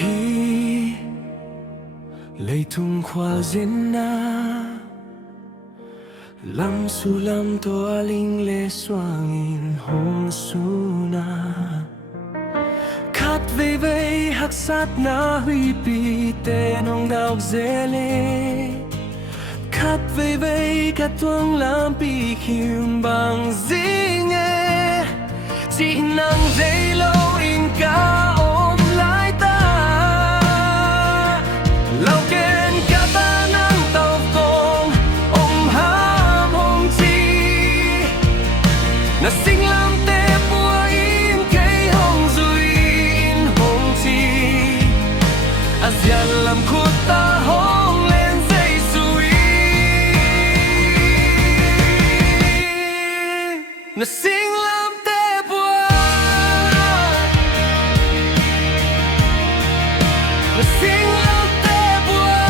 Khi lệ thùng khoa diễn na lam su lam to aling le swangin hong suna khát vây vây hắc sát na huy pi te nong daog zele khát vây vây cả tuang lam pi khiêm bằng zinge chỉ nang dây lâu in ca ôm lại ta lâu ken cả ta nang tàu công ôm ham hong chi na sing lam te bua in cây hong zui in hong chi ASEAN lam khut ta hong lên dây zui na sing lam te bua na sing lam te bua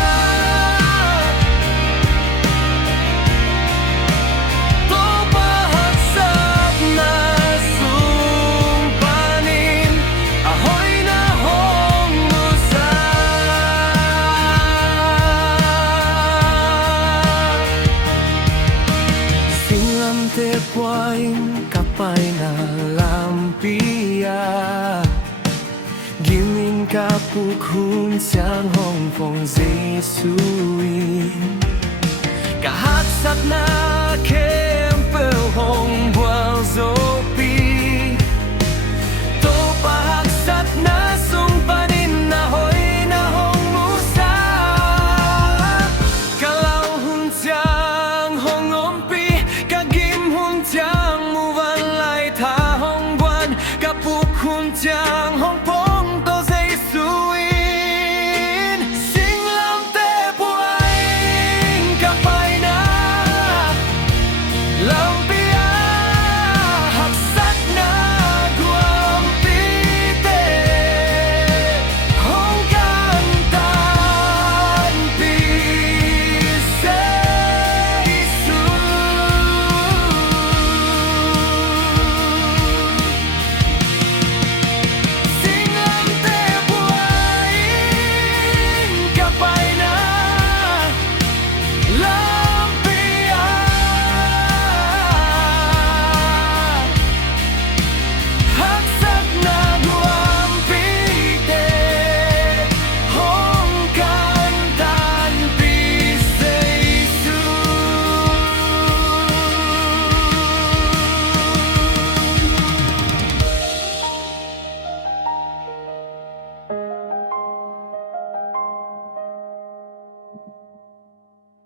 to pa hat sap na sung panin ahoy na hong musa sing lam te bua in kapay na lampia Giming kapukhun siyang Hong Kong Jesuin Kahaksak na kempel Hong Buang Zopi To pahaksat na sungpanin na hoy na Hong Musa Kalaw hun siyang Hong Ompi Kagim hun siyang Muvan Lai Tha Hong Buan Kapukhun siyang Hong Pong Lampi